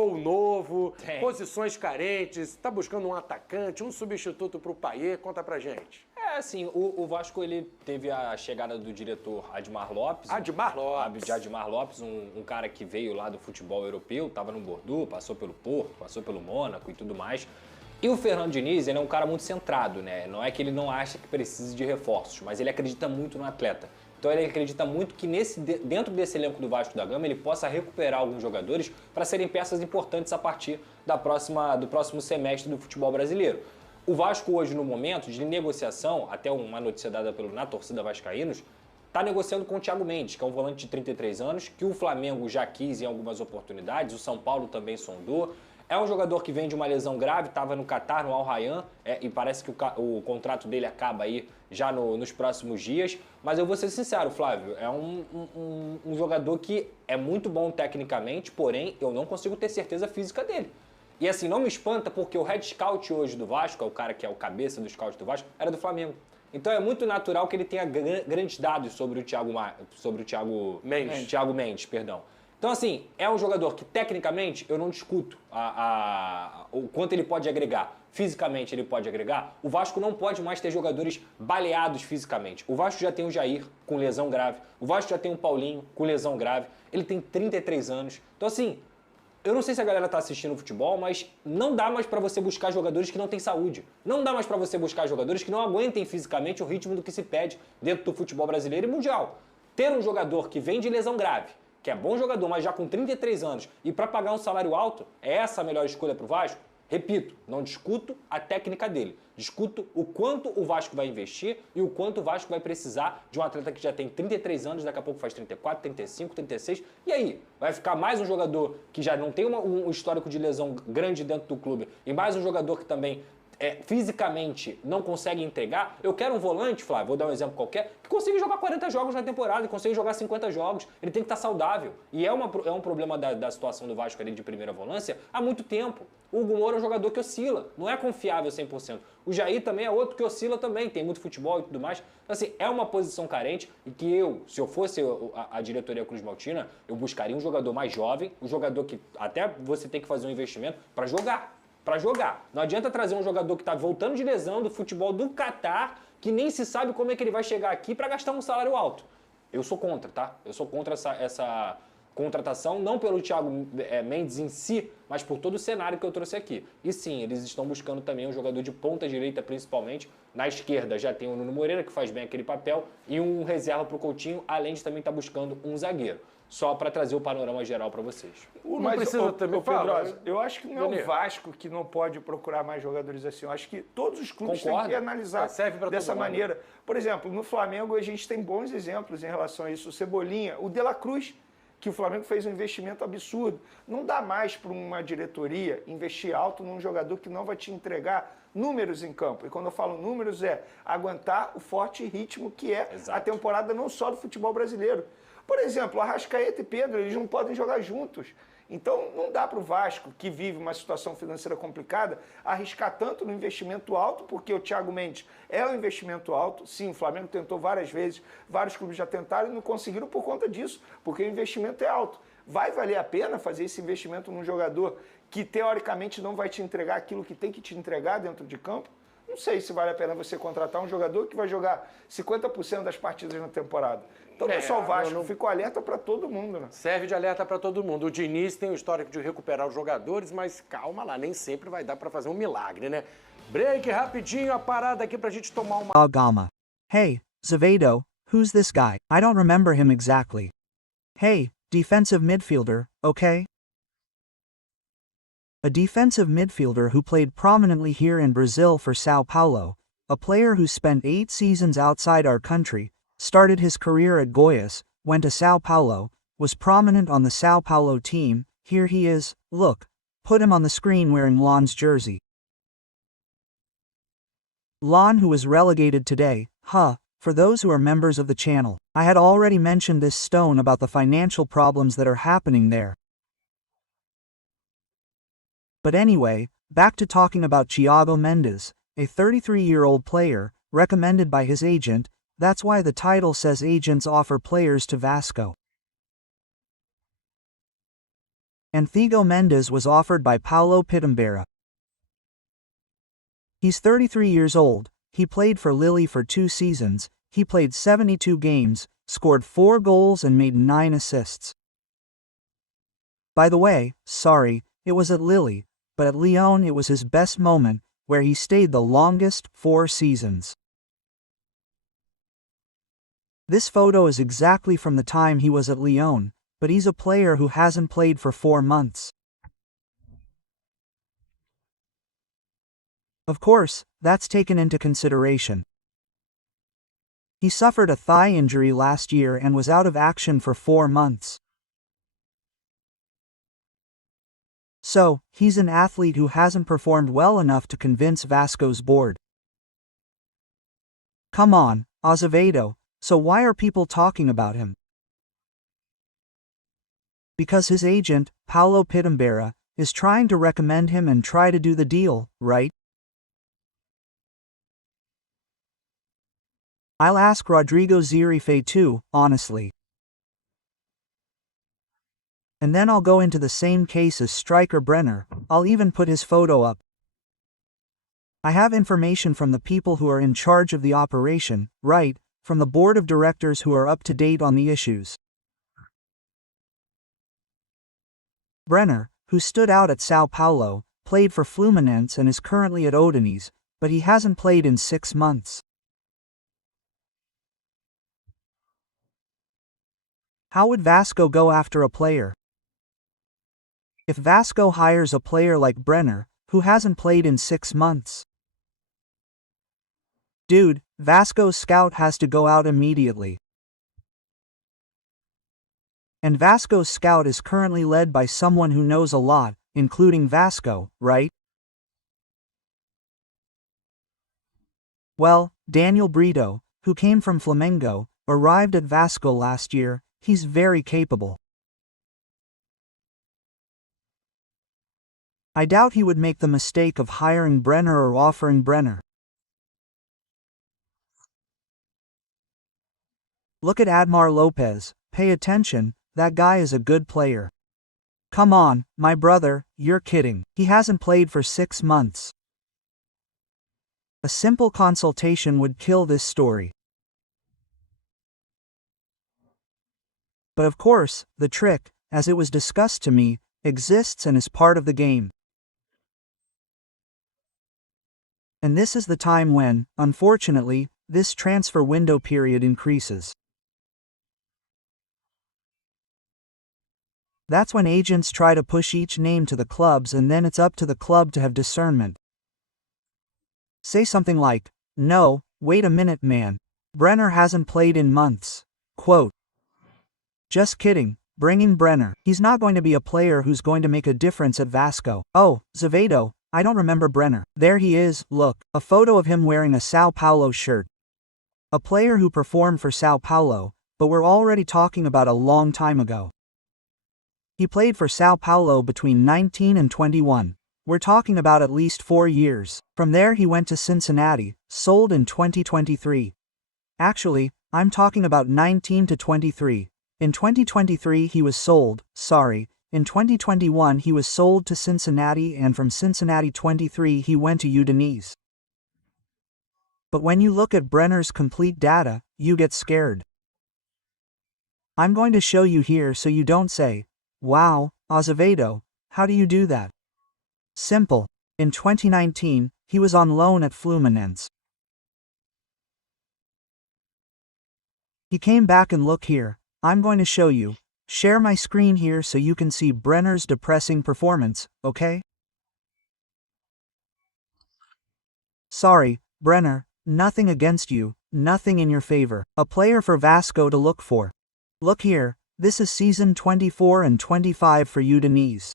Gol novo, Tem. posições carentes, tá buscando um atacante, um substituto pro Payet, conta pra gente. Assim, o Vasco, ele teve a chegada do diretor Admar Lopes. Admar Lopes. Admar Lopes, um cara que veio lá do futebol europeu, estava no Bordeaux, passou pelo Porto, passou pelo Mônaco e tudo mais. E o Fernando Diniz, ele é um cara muito centrado, né? Não é que ele não acha que precise de reforços, mas ele acredita muito no atleta. Então ele acredita muito que dentro desse elenco do Vasco da Gama ele possa recuperar alguns jogadores para serem peças importantes a partir do próximo semestre do futebol brasileiro. O Vasco hoje, no momento de negociação, até uma notícia dada na torcida Vascainos, está negociando com o Thiago Mendes, que é um volante de 33 anos, que o Flamengo já quis em algumas oportunidades, o São Paulo também sondou. É um jogador que vem de uma lesão grave, estava no Catar, no Al Rayyan, e parece que o contrato dele acaba aí já nos próximos dias. Mas eu vou ser sincero, Flávio, é um jogador que é muito bom tecnicamente, porém eu não consigo ter certeza física dele. E assim, não me espanta porque o head scout hoje do Vasco, é o cara que é o cabeça do scout do Vasco, era do Flamengo. Então é muito natural que ele tenha grandes dados sobre o Thiago Mendes, perdão. Então, assim, é um jogador que, tecnicamente, eu não discuto o quanto ele pode agregar. Fisicamente, ele pode agregar. O Vasco não pode mais ter jogadores baleados fisicamente. O Vasco já tem o Jair, com lesão grave. O Vasco já tem o Paulinho, com lesão grave. Ele tem 33 anos. Então, assim, eu não sei se a galera tá assistindo futebol, mas não dá mais pra você buscar jogadores que não têm saúde. Não dá mais pra você buscar jogadores que não aguentem fisicamente o ritmo do que se pede dentro do futebol brasileiro e mundial. Ter um jogador que vem de lesão grave, que é bom jogador, mas já com 33 anos, e para pagar um salário alto, é essa a melhor escolha para o Vasco? Repito, não discuto a técnica dele. Discuto o quanto o Vasco vai investir e o quanto o Vasco vai precisar de um atleta que já tem 33 anos, daqui a pouco faz 34, 35, 36. E aí? Vai ficar mais um jogador que já não tem um histórico de lesão grande dentro do clube e mais um jogador que também fisicamente não consegue entregar. Eu quero um volante, Flávio, vou dar um exemplo qualquer, que consiga jogar 40 jogos na temporada, que consiga jogar 50 jogos. Ele tem que estar saudável. E é um problema da situação do Vasco ali de primeira volância há muito tempo. O Hugo Moura é um jogador que oscila, não é confiável 100%. O Jair também é outro que oscila também, tem muito futebol e tudo mais. Então, assim, é uma posição carente e que se eu fosse a diretoria Cruz Maltina, eu buscaria um jogador mais jovem, um jogador que até você tem que fazer um investimento para jogar. Não adianta trazer um jogador que está voltando de lesão do futebol do Catar, que nem se sabe como é que ele vai chegar aqui para gastar um salário alto. Eu sou contra, tá? Eu sou contra essa contratação, não pelo Thiago Mendes em si, mas por todo o cenário que eu trouxe aqui. E sim, eles estão buscando também um jogador de ponta direita, principalmente. Na esquerda já tem o Nuno Moreira, que faz bem aquele papel, e um reserva para o Coutinho, além de também estar buscando um zagueiro. Só para trazer o panorama geral para vocês. Não precisa também Pedrosa, eu acho que não é o Vasco que não pode procurar mais jogadores assim. Eu acho que todos os clubes têm que analisar dessa maneira. Por exemplo, no Flamengo a gente tem bons exemplos em relação a isso. O Cebolinha, o De La Cruz, que o Flamengo fez um investimento absurdo. Não dá mais para uma diretoria investir alto num jogador que não vai te entregar números em campo. E quando eu falo números, é aguentar o forte ritmo que é a temporada não só do futebol brasileiro. Por exemplo, Arrascaeta e Pedro, eles não podem jogar juntos. Então, não dá para o Vasco, que vive uma situação financeira complicada, arriscar tanto no investimento alto, porque o Thiago Mendes é um investimento alto. Sim, o Flamengo tentou várias vezes, vários clubes já tentaram e não conseguiram por conta disso, porque o investimento é alto. Vai valer a pena fazer esse investimento num jogador que, teoricamente, não vai te entregar aquilo que tem que te entregar dentro de campo? Não sei se vale a pena você contratar um jogador que vai jogar 50% das partidas na temporada. Então não é só o Vasco, fico alerta para todo mundo. Né? Serve de alerta para todo mundo. O Diniz tem o histórico de recuperar os jogadores, mas calma lá, nem sempre vai dar para fazer um milagre, né? Break rapidinho, a parada aqui pra gente tomar uma... Gama. Hey, Zavedo, who's this guy? I don't remember him exactly. Hey, defensive midfielder, okay? A defensive midfielder who played prominently here in Brazil for Sao Paulo, a player who spent 8 seasons outside our country, started his career at Goiás, went to Sao Paulo, was prominent on the Sao Paulo team. Here he is, look, put him on the screen wearing Lon's jersey. Lon, who was relegated today, for those who are members of the channel. I had already mentioned this stone about the financial problems that are happening there. But anyway, back to talking about Thiago Mendes, a 33-year-old player, recommended by his agent. That's why the title says agents offer players to Vasco. and Thiago Mendes was offered by Paulo Pitambera. He's 33 years old, he played for Lille for 2 seasons, he played 72 games, scored 4 goals and made 9 assists. By the way, sorry, it was at Lille, but at Lyon it was his best moment, where he stayed the longest, 4 seasons. This photo is exactly from the time he was at Lyon, but he's a player who hasn't played for 4 months. Of course, that's taken into consideration. He suffered a thigh injury last year and was out of action for 4 months. So, he's an athlete who hasn't performed well enough to convince Vasco's board. Come on, Azevedo, so why are people talking about him? Because his agent, Paulo Pitambera, is trying to recommend him and try to do the deal, right? I'll ask Rodrigo Zirife too, honestly. And then I'll go into the same case as striker Brenner, I'll even put his photo up. I have information from the people who are in charge of the operation, right, from the board of directors who are up to date on the issues. Brenner, who stood out at Sao Paulo, played for Fluminense and is currently at Udinese, but he hasn't played in 6 months. How would Vasco go after a player? If Vasco hires a player like Brenner, who hasn't played in 6 months? Dude, Vasco's scout has to go out immediately. And Vasco's scout is currently led by someone who knows a lot, including Vasco, right? Well, Daniel Brito, who came from Flamengo, arrived at Vasco last year, he's very capable. I doubt he would make the mistake of hiring Brenner or offering Brenner. Look at Admar Lopez, pay attention, that guy is a good player. Come on, my brother, you're kidding, he hasn't played for 6 months. A simple consultation would kill this story. But of course, the trick, as it was discussed to me, exists and is part of the game. And this is the time when, unfortunately, this transfer window period increases. That's when agents try to push each name to the clubs and then it's up to the club to have discernment. Say something like, no, wait a minute man. Brenner hasn't played in months. Quote. Just kidding, bring in Brenner. He's not going to be a player who's going to make a difference at Vasco. Oh, Zavedo, I don't remember Brenner. There he is, look, a photo of him wearing a Sao Paulo shirt. A player who performed for Sao Paulo, but we're already talking about a long time ago. He played for Sao Paulo between 19 and 21. We're talking about at least 4 years. From there he went to Cincinnati, sold in 2023. Actually, I'm talking about 19 to 23. In 2023 he was sold, in 2021 he was sold to Cincinnati and from Cincinnati 23 he went to Udinese. But when you look at Brenner's complete data, you get scared. I'm going to show you here so you don't say, wow, Azevedo, how do you do that? Simple. In 2019, he was on loan at Fluminense. He came back and look here, I'm going to show you. Share my screen here so you can see Brenner's depressing performance, okay? Sorry, Brenner, nothing against you, nothing in your favor. A player for Vasco to look for. Look here, this is season 24 and 25 for Udinese.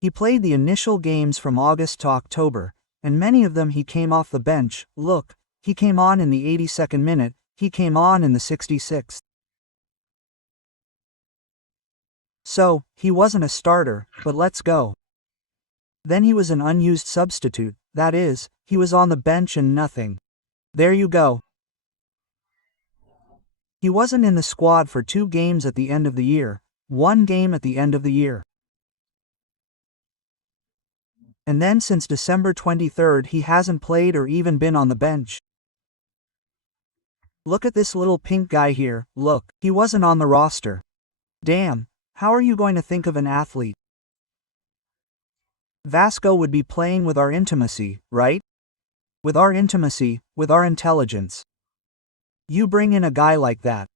He played the initial games from August to October, and many of them he came off the bench. Look, he came on in the 82nd minute, he came on in the 66th. So, he wasn't a starter, but let's go. Then he was an unused substitute, that is, he was on the bench and nothing. There you go. He wasn't in the squad for 2 games at the end of the year, one game at the end of the year. And then since December 23rd he hasn't played or even been on the bench. Look at this little pink guy here, look, he wasn't on the roster. Damn, how are you going to think of an athlete? Vasco would be playing with our intimacy, right? With our intimacy, with our intelligence. You bring in a guy like that.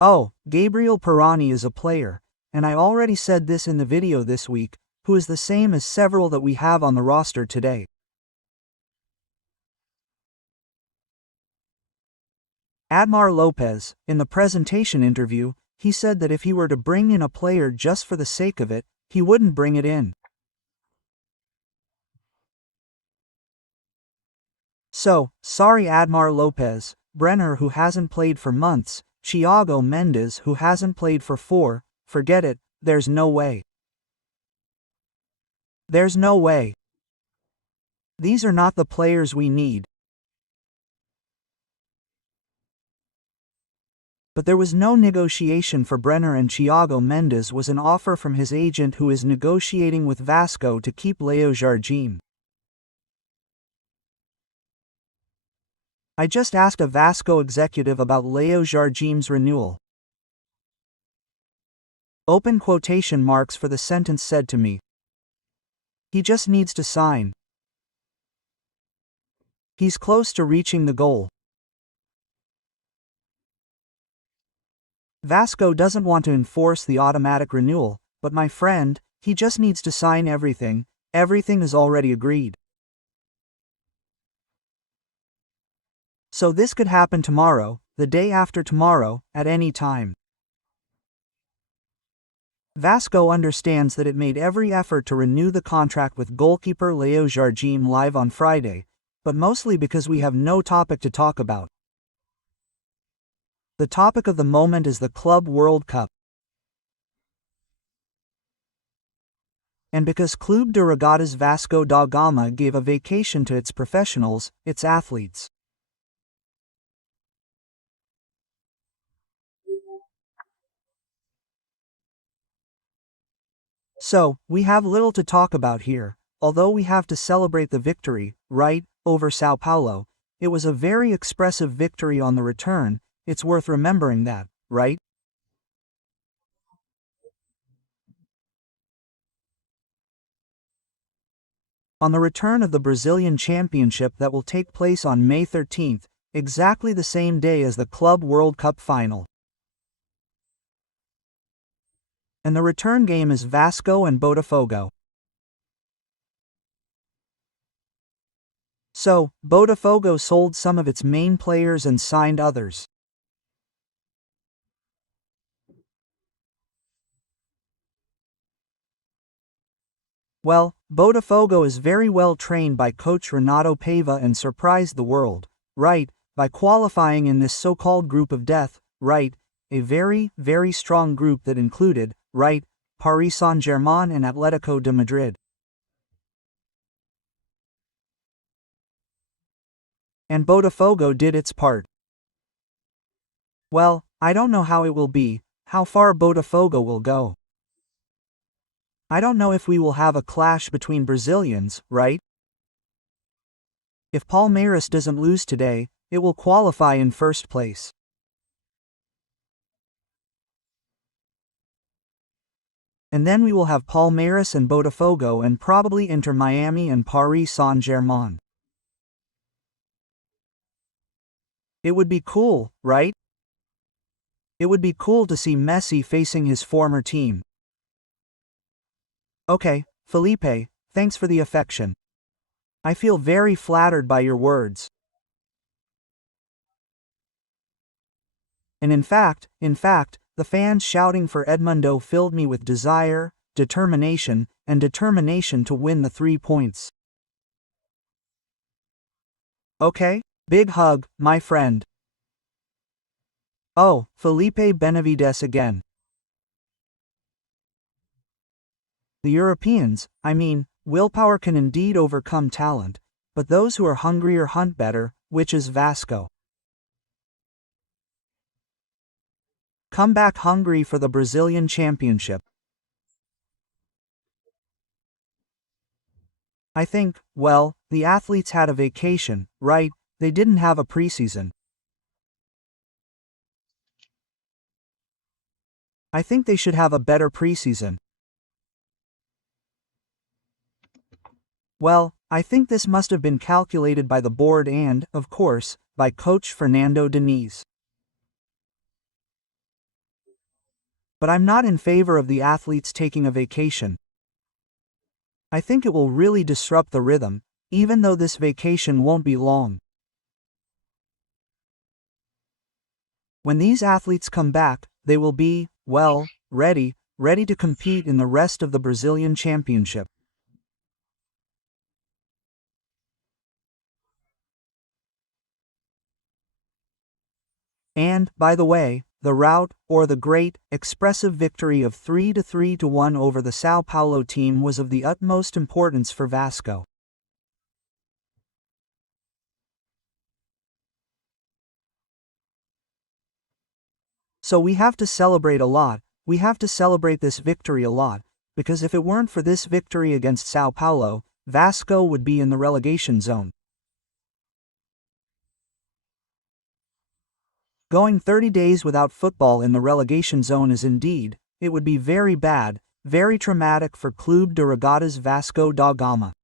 Oh, Gabriel Pirani is a player, and I already said this in the video this week, who is the same as several that we have on the roster today. Admar Lopez, in the presentation interview, he said that if he were to bring in a player just for the sake of it, he wouldn't bring it in. So, sorry Admar Lopez, Brenner who hasn't played for months, Thiago Mendes who hasn't played for 4, forget it, there's no way. There's no way. These are not the players we need. But there was no negotiation for Brenner, and Thiago Mendes was an offer from his agent who is negotiating with Vasco to keep Leo Jardim. I just asked a Vasco executive about Leo Jardim's renewal. Open quotation marks for the sentence said to me. He just needs to sign. He's close to reaching the goal. Vasco doesn't want to enforce the automatic renewal, but my friend, he just needs to sign everything. Everything is already agreed. So this could happen tomorrow, the day after tomorrow, at any time. Vasco understands that it made every effort to renew the contract with goalkeeper Leo Jardim live on Friday, but mostly because we have no topic to talk about. The topic of the moment is the Club World Cup. And because Clube de Regatas Vasco da Gama gave a vacation to its professionals, its athletes. So, we have little to talk about here, although we have to celebrate the victory, right, over Sao Paulo. It was a very expressive victory on the return. It's worth remembering that, right? On the return of the Brazilian Championship that will take place on May 13th, exactly the same day as the Club World Cup final. And the return game is Vasco and Botafogo. So, Botafogo sold some of its main players and signed others. Well, Botafogo is very well trained by coach Renato Paiva and surprised the world, right, by qualifying in this so-called group of death, right, a very, very strong group that included, right, Paris Saint-Germain and Atletico de Madrid. And Botafogo did its part. Well, I don't know how it will be, how far Botafogo will go. I don't know if we will have a clash between Brazilians, right? If Palmeiras doesn't lose today, it will qualify in first place. And then we will have Palmeiras and Botafogo and probably Inter Miami and Paris Saint-Germain. It would be cool, right? It would be cool to see Messi facing his former team. Okay, Felipe, thanks for the affection. I feel very flattered by your words. And in fact, the fans shouting for Edmundo filled me with desire, determination to win the 3 points. Okay, big hug, my friend. Oh, Felipe Benavides again. The Europeans, I mean, willpower can indeed overcome talent, but those who are hungrier hunt better, which is Vasco. come back hungry for the Brazilian championship. I think, well, the athletes had a vacation, right? They didn't have a preseason. I think they should have a better preseason. Well, I think this must have been calculated by the board and, of course, by Coach Fernando Diniz. But I'm not in favor of the athletes taking a vacation. I think it will really disrupt the rhythm, even though this vacation won't be long. When these athletes come back, they will be, well, ready to compete in the rest of the Brazilian championship. And, by the way, the rout, or the great, expressive victory of 3-1 over the São Paulo team was of the utmost importance for Vasco. So we have to celebrate a lot, we have to celebrate this victory a lot, because if it weren't for this victory against São Paulo, Vasco would be in the relegation zone. Going 30 days without football in the relegation zone is indeed, it would be very bad, very traumatic for Clube de Regatas Vasco da Gama.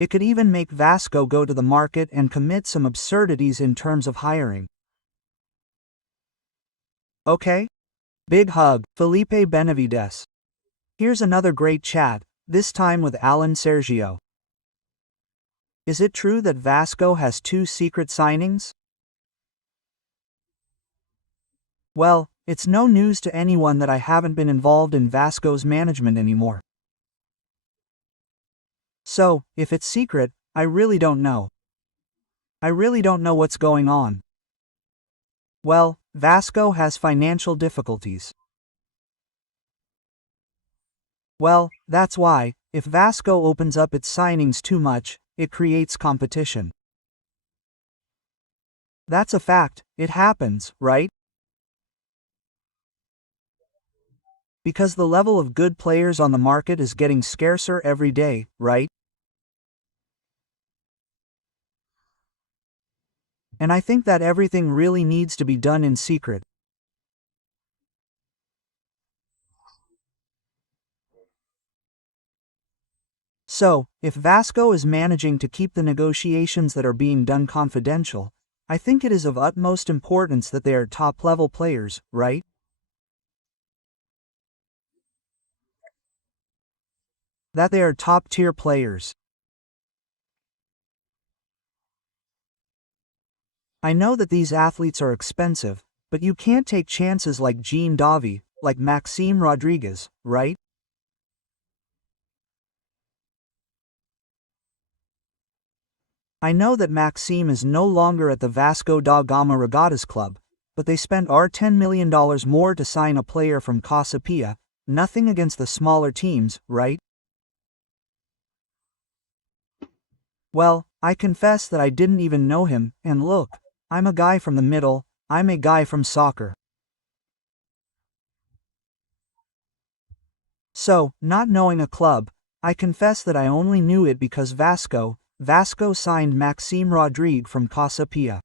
It could even make Vasco go to the market and commit some absurdities in terms of hiring. Okay? Big hug, Felipe Benavides. Here's another great chat, this time with Alan Sergio. Is it true that Vasco has 2 secret signings? Well, it's no news to anyone that I haven't been involved in Vasco's management anymore. So, if it's secret, I really don't know. I really don't know what's going on. Well, Vasco has financial difficulties. Well, that's why, if Vasco opens up its signings too much, it creates competition. That's a fact, it happens, right? Because the level of good players on the market is getting scarcer every day, right? And I think that everything really needs to be done in secret. So, if Vasco is managing to keep the negotiations that are being done confidential, I think it is of utmost importance that they are top-level players, right? That they are top-tier players. I know that these athletes are expensive, but you can't take chances like Jean Davi, like Maxime Rodriguez, right? I know that Maxime is no longer at the Vasco da Gama Regatas Club, but they spent $10 million more to sign a player from Casa Pia, nothing against the smaller teams, right? Well, I confess that I didn't even know him, and look, I'm a guy from the middle, I'm a guy from soccer. So, not knowing a club, I confess that I only knew it because Vasco signed Maxime Rodriguez from Casa Pia.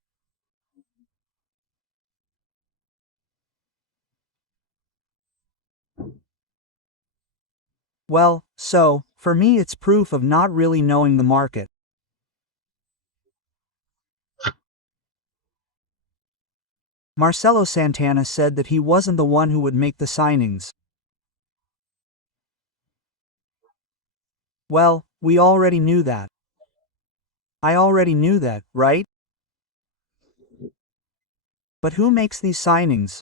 Well, so, for me it's proof of not really knowing the market. Marcelo Santana said that he wasn't the one who would make the signings. Well, we already knew that. I already knew that, right? But who makes these signings?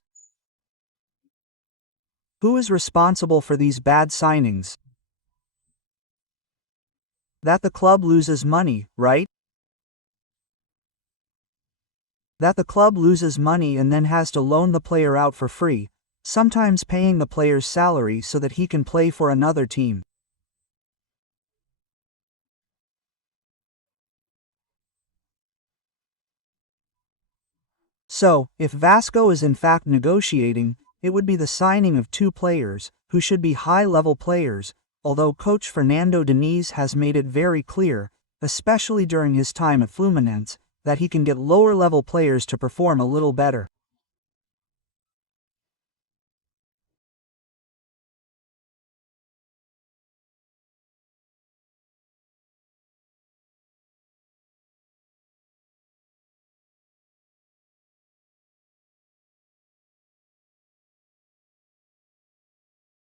Who is responsible for these bad signings? That the club loses money, right? That the club loses money and then has to loan the player out for free, sometimes paying the player's salary so that he can play for another team. So, if Vasco is in fact negotiating, it would be the signing of 2 players, who should be high-level players, although coach Fernando Diniz has made it very clear, especially during his time at Fluminense, that he can get lower-level players to perform a little better.